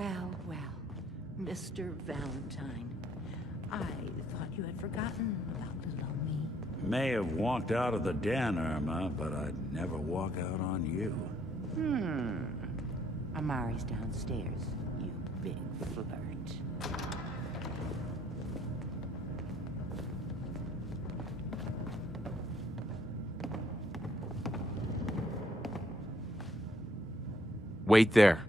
Well, well, Mr. Valentine. I thought you had forgotten about little me. May have walked out of the den, Irma, but I'd never walk out on you. Amari's downstairs, you big flirt. Wait there.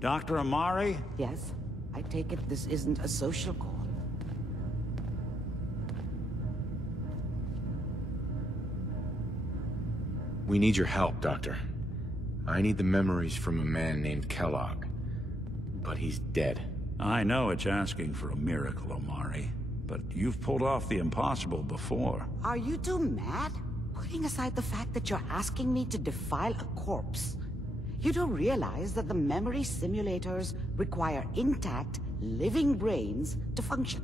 Dr. Amari? Yes? I take it this isn't a social call. We need your help, Doctor. I need the memories from a man named Kellogg. But he's dead. I know it's asking for a miracle, Amari. But you've pulled off the impossible before. Are you two mad? Putting aside the fact that you're asking me to defile a corpse, you do realize that the memory simulators require intact, living brains to function.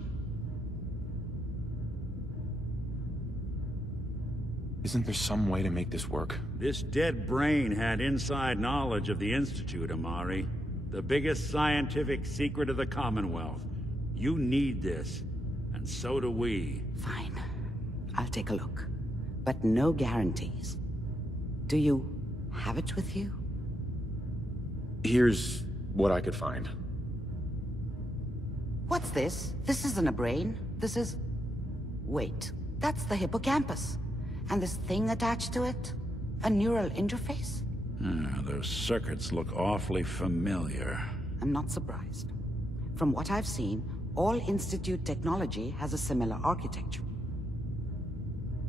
Isn't there some way to make this work? This dead brain had inside knowledge of the Institute, Amari. The biggest scientific secret of the Commonwealth. You need this, and so do we. Fine. I'll take a look. But no guarantees. Do you have it with you? Here's what I could find. What's this? This isn't a brain. This is... Wait, that's the hippocampus. And this thing attached to it? A neural interface? Those circuits look awfully familiar. I'm not surprised. From what I've seen, all Institute technology has a similar architecture.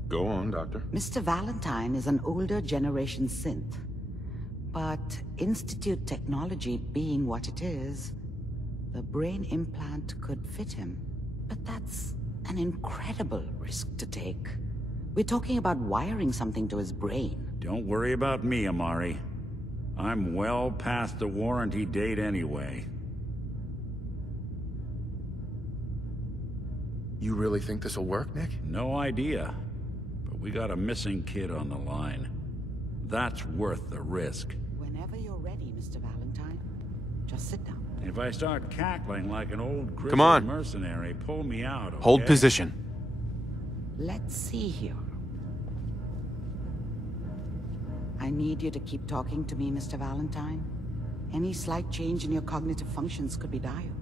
Go on, Doctor. Mr. Valentine is an older generation synth. But Institute technology being what it is, the brain implant could fit him. But that's an incredible risk to take. We're talking about wiring something to his brain. Don't worry about me, Amari. I'm well past the warranty date anyway. You really think this'll work, Nick? No idea. But we got a missing kid on the line. That's worth the risk. Whenever you're ready, Mr. Valentine. Just sit down. If I start cackling like an old Come grizzled on. mercenary, pull me out, okay? Hold position. Let's see here. I need you to keep talking to me, Mr. Valentine. Any slight change in your cognitive functions could be dire.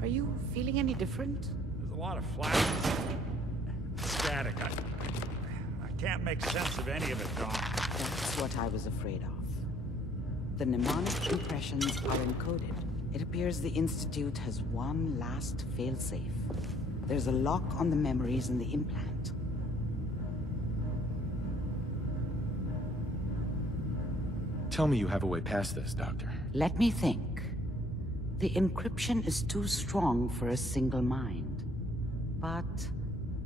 Are you feeling any different? There's a lot of flashes. Static. I can't make sense of any of it, Doc. That's what I was afraid of. The mnemonic impressions are encoded. It appears the Institute has one last failsafe. There's a lock on the memories in the implant. Tell me you have a way past this, Doctor. Let me think. The encryption is too strong for a single mind. But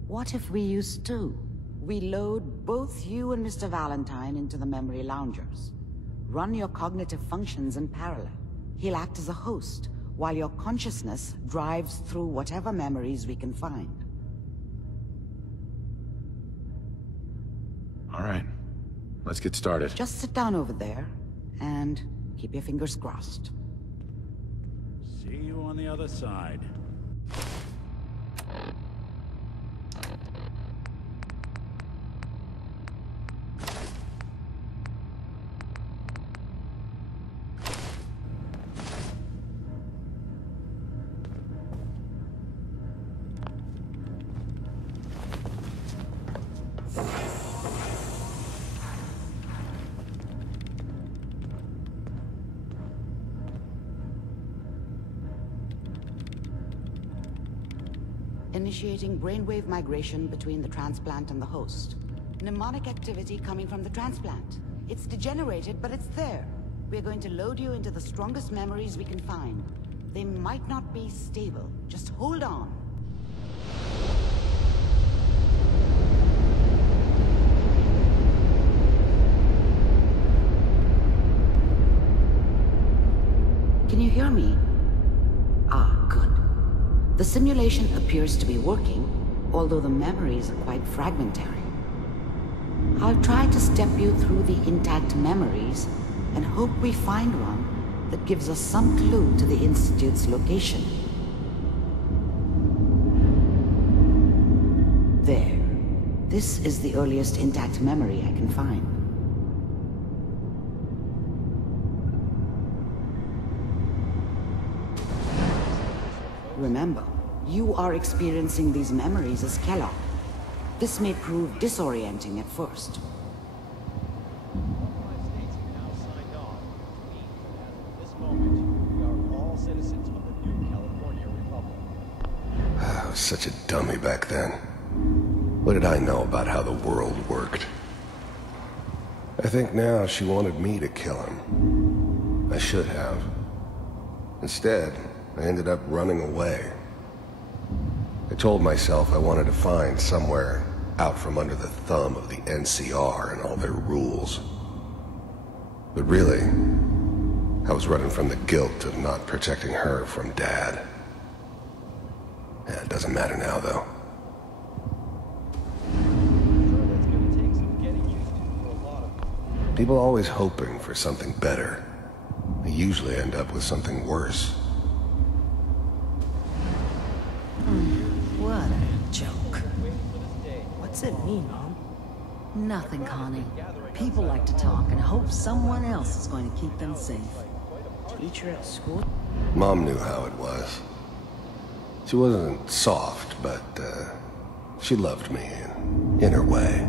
what if we use two? We load both you and Mr. Valentine into the memory loungers. Run your cognitive functions in parallel. He'll act as a host, while your consciousness drives through whatever memories we can find. All right. Let's get started. Just sit down over there, and keep your fingers crossed. See you on the other side. Initiating brainwave migration between the transplant and the host. Mnemonic activity coming from the transplant. It's degenerated, but it's there. We're going to load you into the strongest memories we can find. They might not be stable. Just hold on. Can you hear me? Ah, good. The simulation appears to be working, although the memories are quite fragmentary. I'll try to step you through the intact memories and hope we find one that gives us some clue to the Institute's location. There. This is the earliest intact memory I can find. Remember, you are experiencing these memories as Kellogg. This may prove disorienting at first. I was such a dummy back then. What did I know about how the world worked? I think now she wanted me to kill him. I should have. Instead, I ended up running away. I told myself I wanted to find somewhere out from under the thumb of the NCR and all their rules. But really, I was running from the guilt of not protecting her from Dad. Yeah, it doesn't matter now, though. People are always hoping for something better. They usually end up with something worse. What a joke. What's it mean, Mom? Nothing, Connie. People like to talk and hope someone else is going to keep them safe. Teacher at school? Mom knew how it was. She wasn't soft, but she loved me in her way.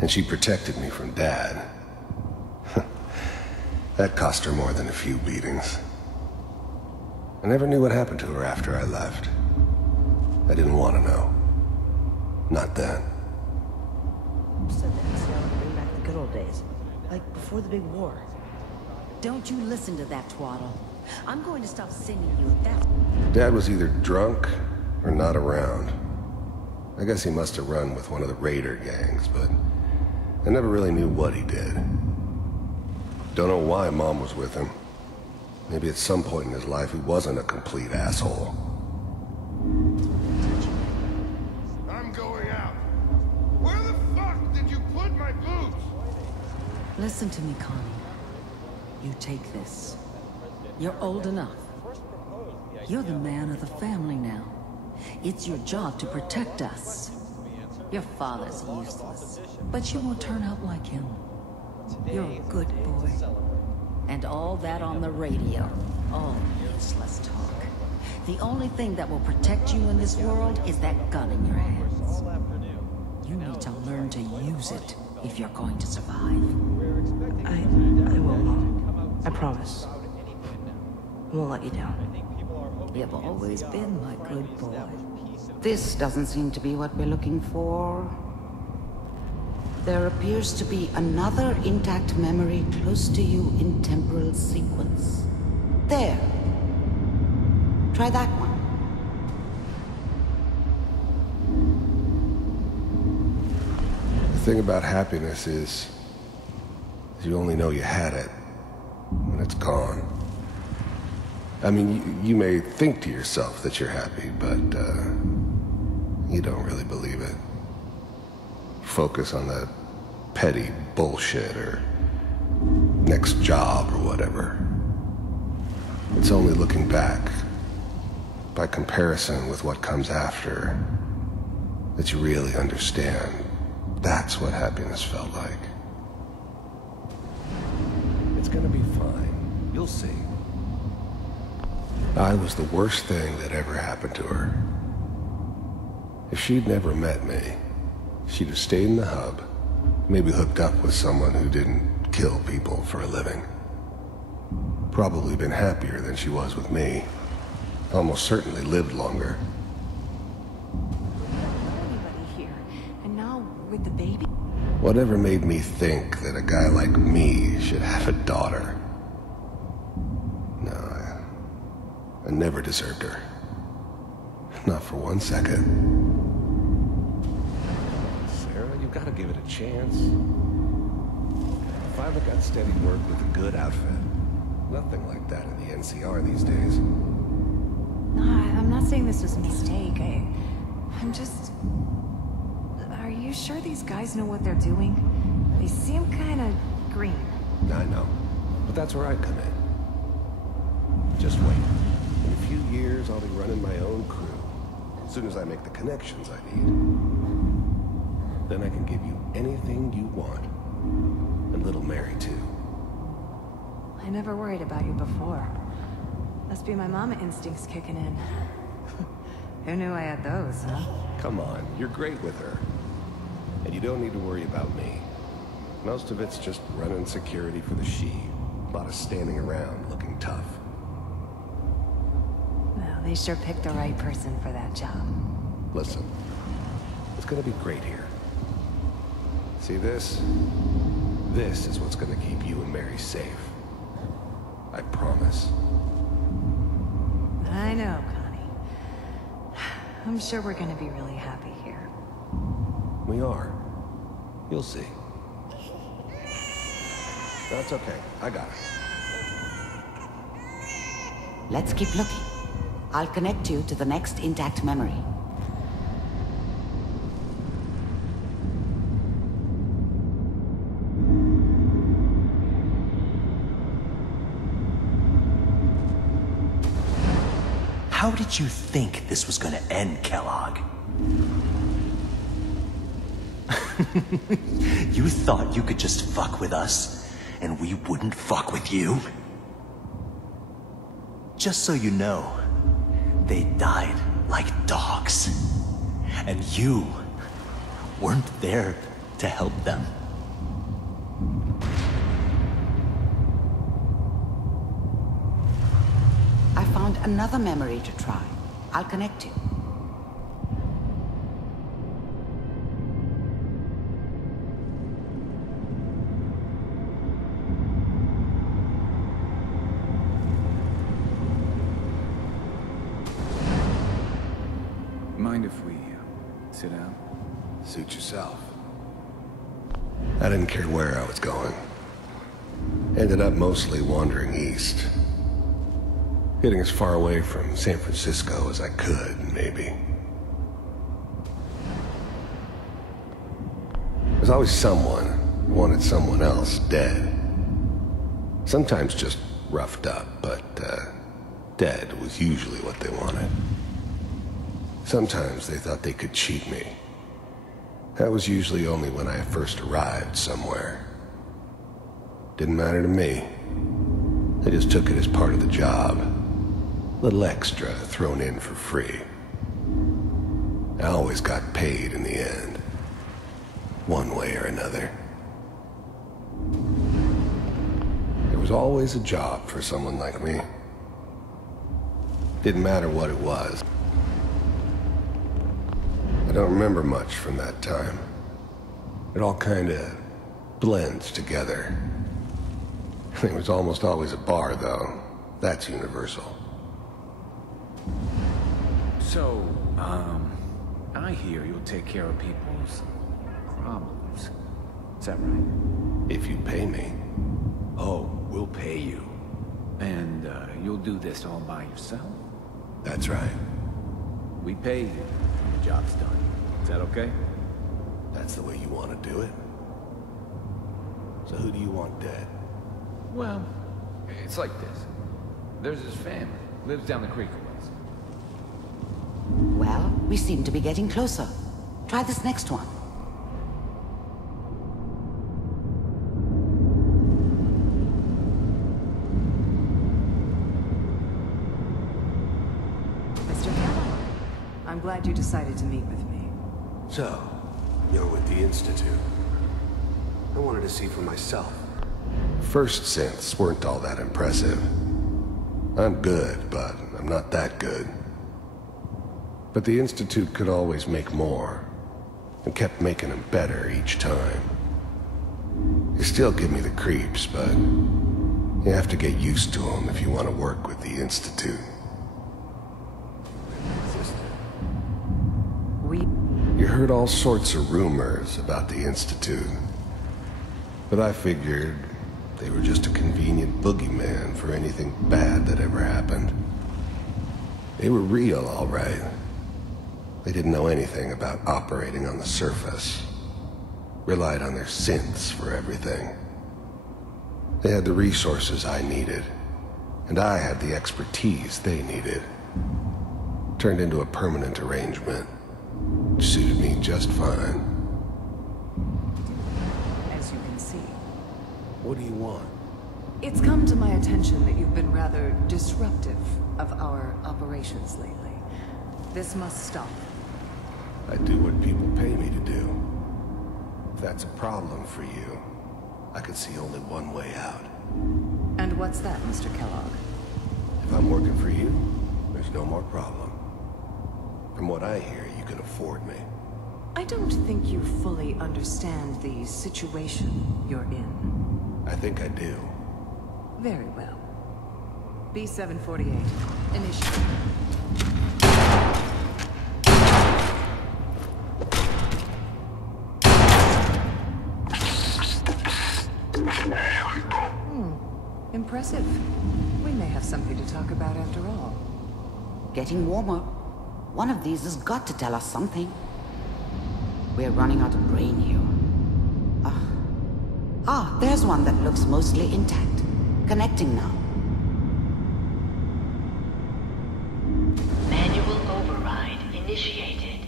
And she protected me from Dad. That cost her more than a few beatings. I never knew what happened to her after I left. I didn't want to know. Not then. Said the NCR would bring back the good old days. Like before the big war. Don't you listen to that twaddle. I'm going to stop singing you that. Dad was either drunk or not around. I guess he must have run with one of the raider gangs, but I never really knew what he did. Don't know why Mom was with him. Maybe at some point in his life he wasn't a complete asshole. I'm going out. Where the fuck did you put my boots? Listen to me, Connie. You take this. You're old enough. You're the man of the family now. It's your job to protect us. Your father's useless, but you won't turn out like him. You're a good boy. And all that on the radio. All useless talk. The only thing that will protect you in this world is that gun in your hands. You need to learn to use it if you're going to survive. I will, Mom. I promise. I won't let you down. You've always been my good boy. This doesn't seem to be what we're looking for. There appears to be another intact memory close to you in temporal sequence. There. Try that one. The thing about happiness is you only know you had it when it's gone. I mean, you may think to yourself that you're happy, but you don't really believe it. Focus on that petty bullshit or next job or whatever. It's only looking back, by comparison with what comes after, that you really understand. That's what happiness felt like. It's gonna be fine. You'll see. I was the worst thing that ever happened to her. If she'd never met me, she'd have stayed in the hub, maybe hooked up with someone who didn't kill people for a living. Probably been happier than she was with me. Almost certainly lived longer. Anybody here, and now with the baby. Whatever made me think that a guy like me should have a daughter? No, I never deserved her. Not for 1 second. Sarah, you gotta give it a chance. Finally got steady work with a good outfit. Nothing like that in the NCR these days. No, I'm not saying this was a mistake. I'm just... Are you sure these guys know what they're doing? They seem kind of green. I know. But that's where I come in. Just wait. In a few years, I'll be running my own crew. As soon as I make the connections I need. Then I can give you anything you want. And little Mary, too. I never worried about you before. Must be my mama instincts kicking in. Who knew I had those, huh? Come on, you're great with her. And you don't need to worry about me. Most of it's just running security for the she. A lot of standing around looking tough. Well, they sure picked the right person for that job. Listen, it's gonna be great here. See this? This is what's gonna keep you and Mary safe. I promise. I know, Connie. I'm sure we're gonna be really happy here. We are. You'll see. That's okay. I got it. Let's keep looking. I'll connect you to the next intact memory. How did you think this was gonna end, Kellogg? You thought you could just fuck with us, and we wouldn't fuck with you? Just so you know, they died like dogs. And you weren't there to help them. I found another memory to try. I'll connect you. Mind if we sit down? Suit yourself. I didn't care where I was going. Ended up mostly wandering east. Getting as far away from San Francisco as I could, maybe. There's always someone who wanted someone else dead. Sometimes just roughed up, but dead was usually what they wanted. Sometimes they thought they could cheat me. That was usually only when I first arrived somewhere. Didn't matter to me. I just took it as part of the job. Little extra thrown in for free. I always got paid in the end. One way or another. There was always a job for someone like me. Didn't matter what it was. I don't remember much from that time. It all kinda blends together. There was almost always a bar, though. That's universal. So, I hear you'll take care of people's problems. Is that right? If you pay me. Oh, we'll pay you. And, you'll do this all by yourself? That's right. We pay you when the job's done. Is that okay? That's the way you want to do it? So who do you want dead? Well, it's like this. There's his family. Lives down the creek a ways. Well, we seem to be getting closer. Try this next one. Mr. Kellogg, I'm glad you decided to meet with me. So, you're with the Institute. I wanted to see for myself. First synths weren't all that impressive. I'm good, but I'm not that good. But the Institute could always make more, and kept making them better each time. They still give me the creeps, but you have to get used to them if you want to work with the Institute. You heard all sorts of rumors about the Institute, but I figured They were just a convenient boogeyman for anything bad that ever happened. They were real, all right. They didn't know anything about operating on the surface. Relied on their synths for everything. They had the resources I needed, and I had the expertise they needed. Turned into a permanent arrangement. Suited me just fine. As you can see. What do you want? It's come to my attention that you've been rather disruptive of our operations lately. This must stop. I do what people pay me to do. If that's a problem for you, I could see only one way out. And what's that, Mr. Kellogg? If I'm working for you, there's no more problem. From what I hear, you can afford me. I don't think you fully understand the situation you're in. I think I do. Very well. B-748, initiate. Impressive. We may have something to talk about after all. Getting warmer. One of these has got to tell us something. We're running out of brain here. There's one that looks mostly intact. Connecting now. Manual override initiated.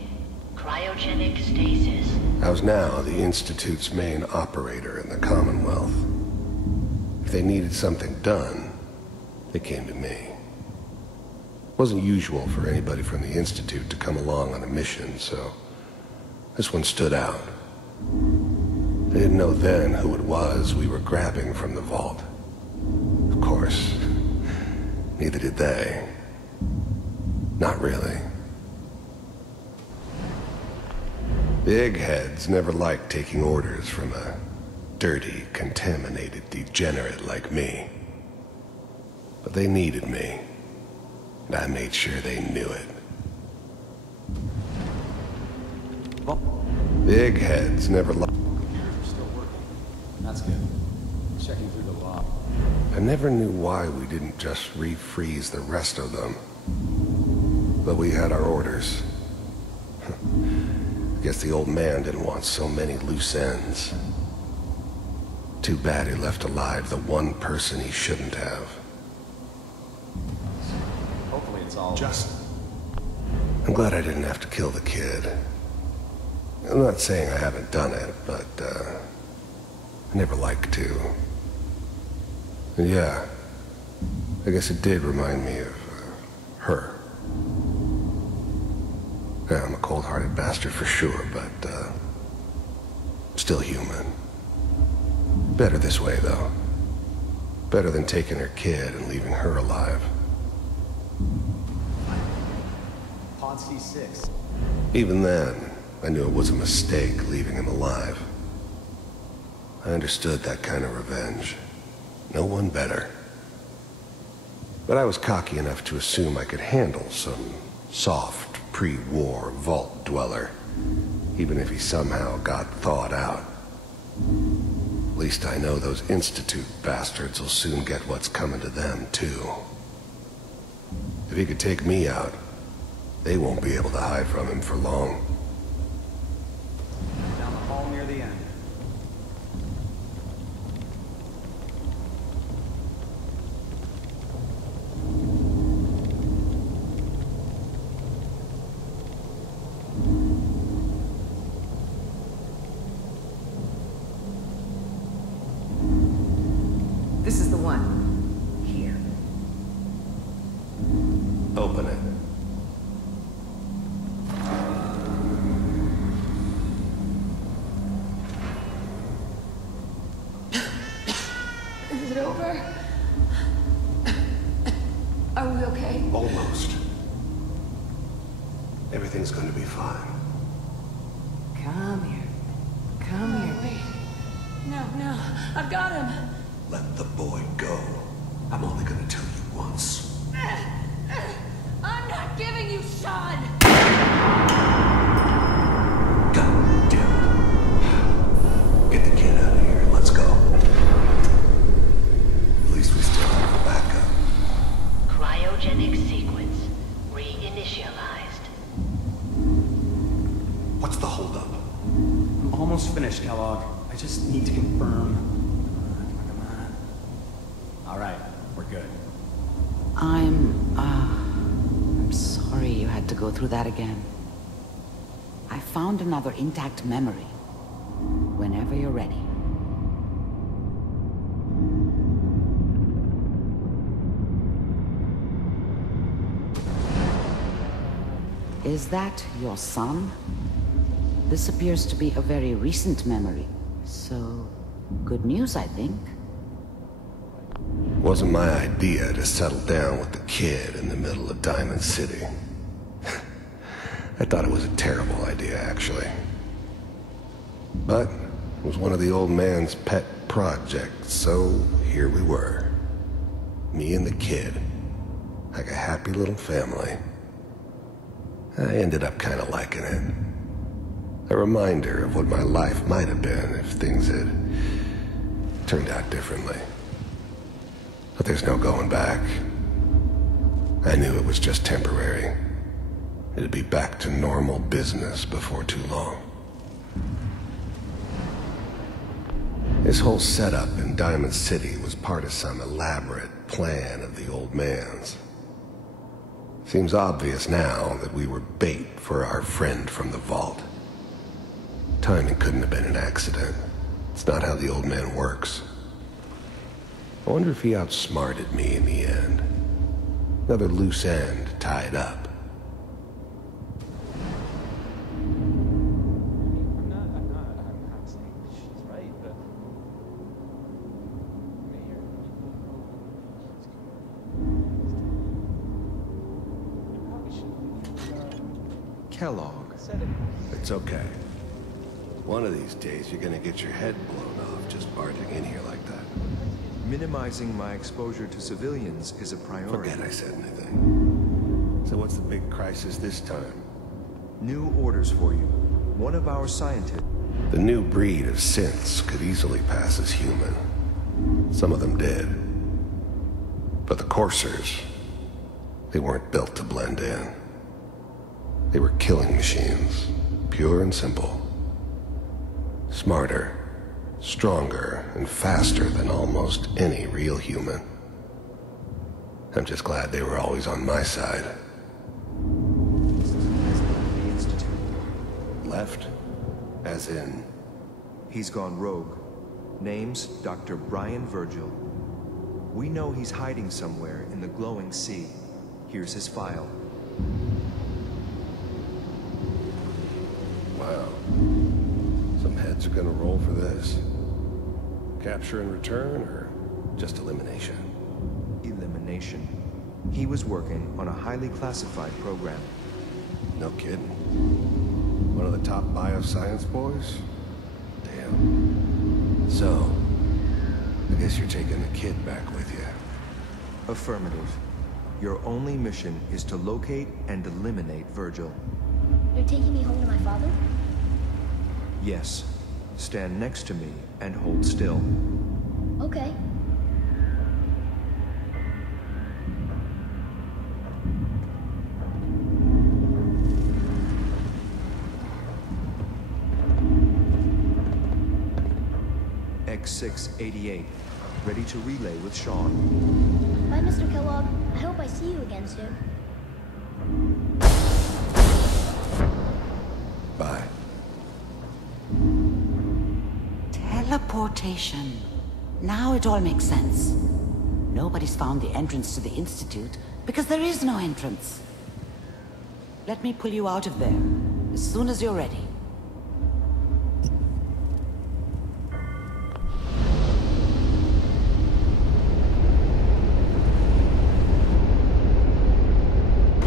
Cryogenic stasis. I was now the Institute's main operator in the Commonwealth. If they needed something done, they came to me. It wasn't usual for anybody from the Institute to come along on a mission, so this one stood out. They didn't know then who it was we were grabbing from the vault. Of course, neither did they. Not really. The eggheads never liked taking orders from a dirty, contaminated degenerate like me. But they needed me, and I made sure they knew it. The eggheads never liked... Still working. That's good. Checking through the log. I never knew why we didn't just refreeze the rest of them. But we had our orders. I guess the old man didn't want so many loose ends. Too bad he left alive the one person he shouldn't have. Hopefully it's all... I'm glad I didn't have to kill the kid. I'm not saying I haven't done it, but, I never liked to. And yeah, I guess it did remind me of, her. Yeah, I'm a cold-hearted bastard for sure, but, still human. Better this way, though. Better than taking her kid and leaving her alive. Pod C6. Even then, I knew it was a mistake leaving him alive. I understood that kind of revenge. No one better. But I was cocky enough to assume I could handle some soft, pre-war vault dweller, even if he somehow got thawed out. At least I know those Institute bastards will soon get what's coming to them, too. If he could take me out, they won't be able to hide from him for long. Down the hall near the end. This is the one. Here. Open it. Is it over? Are we okay? Almost. Everything's gonna be fine. Come here. Come here. Wait. No. I've got him. Let the boy go. I'm only gonna tell you once. I'm not giving you Sean. God damn it. Get the kid out of here. Let's go. good. I'm sorry you had to go through that again. I found another intact memory. Whenever you're ready. Is that your son? This appears to be a very recent memory. So, good news, I think. Wasn't my idea to settle down with the kid in the middle of Diamond City. I thought it was a terrible idea, actually. But it was one of the old man's pet projects, so here we were. Me and the kid. Like a happy little family. I ended up kind of liking it. A reminder of what my life might have been if things had turned out differently. But there's no going back. I knew it was just temporary. It'd be back to normal business before too long. This whole setup in Diamond City was part of some elaborate plan of the old man's. Seems obvious now that we were bait for our friend from the vault. Timing couldn't have been an accident. It's not how the old man works. I wonder if he outsmarted me in the end. Another loose end tied up. I'm not saying she's right, but Kellogg. It's okay. One of these days you're gonna get your head blown off just barging in here like that. Minimizing my exposure to civilians is a priority. Forget I said anything. So what's the big crisis this time? New orders for you. One of our scientists... The new breed of synths could easily pass as human. Some of them did. But the coursers, they weren't built to blend in. They were killing machines, pure and simple. Smarter, stronger, and faster than almost any real human. I'm just glad they were always on my side. Left? As in? He's gone rogue. Name's Dr. Brian Virgil. We know he's hiding somewhere in the glowing sea. Here's his file. Wow. Some heads are gonna roll for this. Capture and return, or just elimination? Elimination. He was working on a highly classified program. No kidding. One of the top bioscience boys? Damn. So, I guess you're taking the kid back with you. Affirmative. Your only mission is to locate and eliminate Virgil. You're taking me home to my father? Yes. Stand next to me and hold still. Okay. X688. Ready to relay with Sean. Bye, Mr. Kellogg. I hope I see you again soon. Bye. Teleportation. Now it all makes sense. Nobody's found the entrance to the Institute because there is no entrance. Let me pull you out of there as soon as you're ready.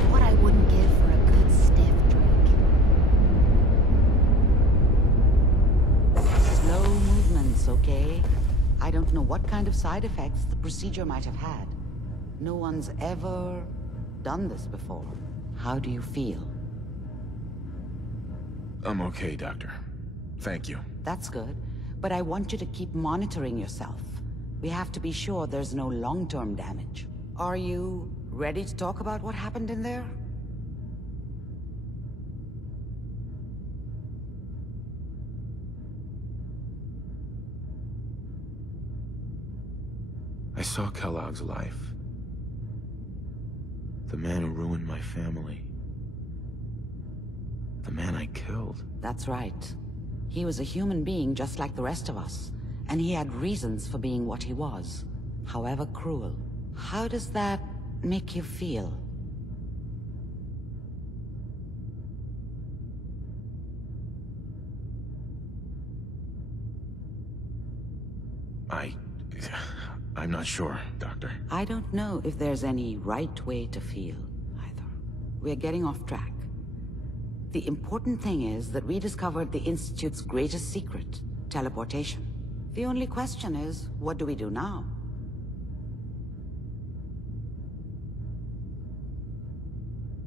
What I wouldn't give for a good stiff drink. Slow movements, okay? I don't know what kind of side effects the procedure might have had. No one's ever done this before. How do you feel? I'm okay, Doctor. Thank you. That's good, but I want you to keep monitoring yourself. We have to be sure there's no long-term damage. Are you ready to talk about what happened in there? I saw Kellogg's life. The man who ruined my family. The man I killed. That's right. He was a human being just like the rest of us, and he had reasons for being what he was, however cruel. How does that make you feel? I'm not sure, Doctor. I don't know if there's any right way to feel, either. We're getting off track. The important thing is that we discovered the Institute's greatest secret, teleportation. The only question is, what do we do now?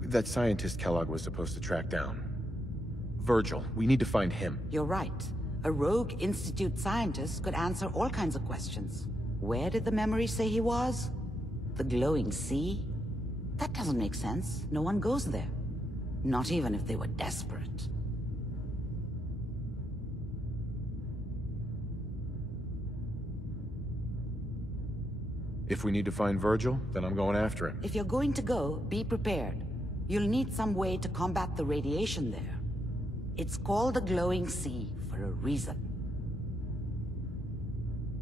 That scientist Kellogg was supposed to track down. Virgil, we need to find him. You're right. A rogue Institute scientist could answer all kinds of questions. Where did the memory say he was? The glowing sea? That doesn't make sense. No one goes there. Not even if they were desperate. If we need to find Virgil, then I'm going after him. If you're going to go, be prepared. You'll need some way to combat the radiation there. It's called the glowing sea for a reason.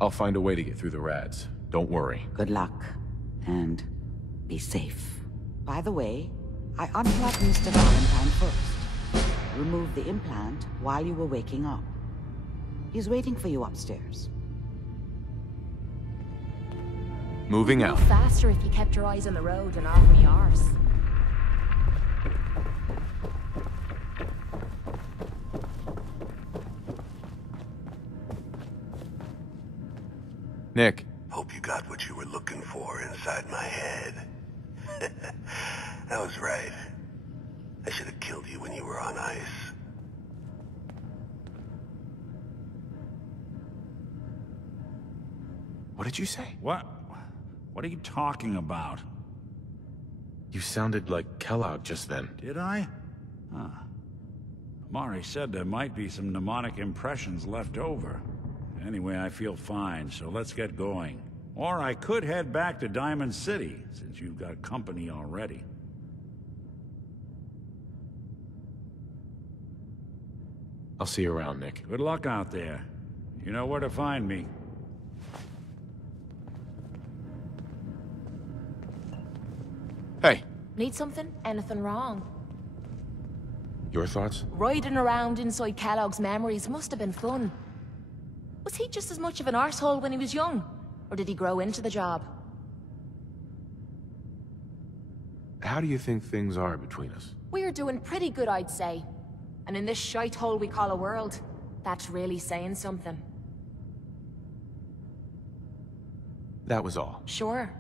I'll find a way to get through the rads. Don't worry. Good luck. And be safe. By the way, I unplugged Mr. Valentine first. Removed the implant while you were waking up. He's waiting for you upstairs. Moving out. Faster if you kept your eyes on the road and off me arse. Nick. Hope you got what you were looking for inside my head. I was right. I should have killed you when you were on ice. What did you say? What? What are you talking about? You sounded like Kellogg just then. Did I? Huh. Mari said there might be some mnemonic impressions left over. Anyway, I feel fine, so let's get going. Or I could head back to Diamond City, since you've got company already. I'll see you around, Nick. Good luck out there. You know where to find me. Hey. Need something? Anything wrong? Your thoughts? Riding around inside Kellogg's memories must have been fun. Was he just as much of an arsehole when he was young? Or did he grow into the job? How do you think things are between us? We're doing pretty good, I'd say. And in this shite hole we call a world, that's really saying something. That was all. Sure.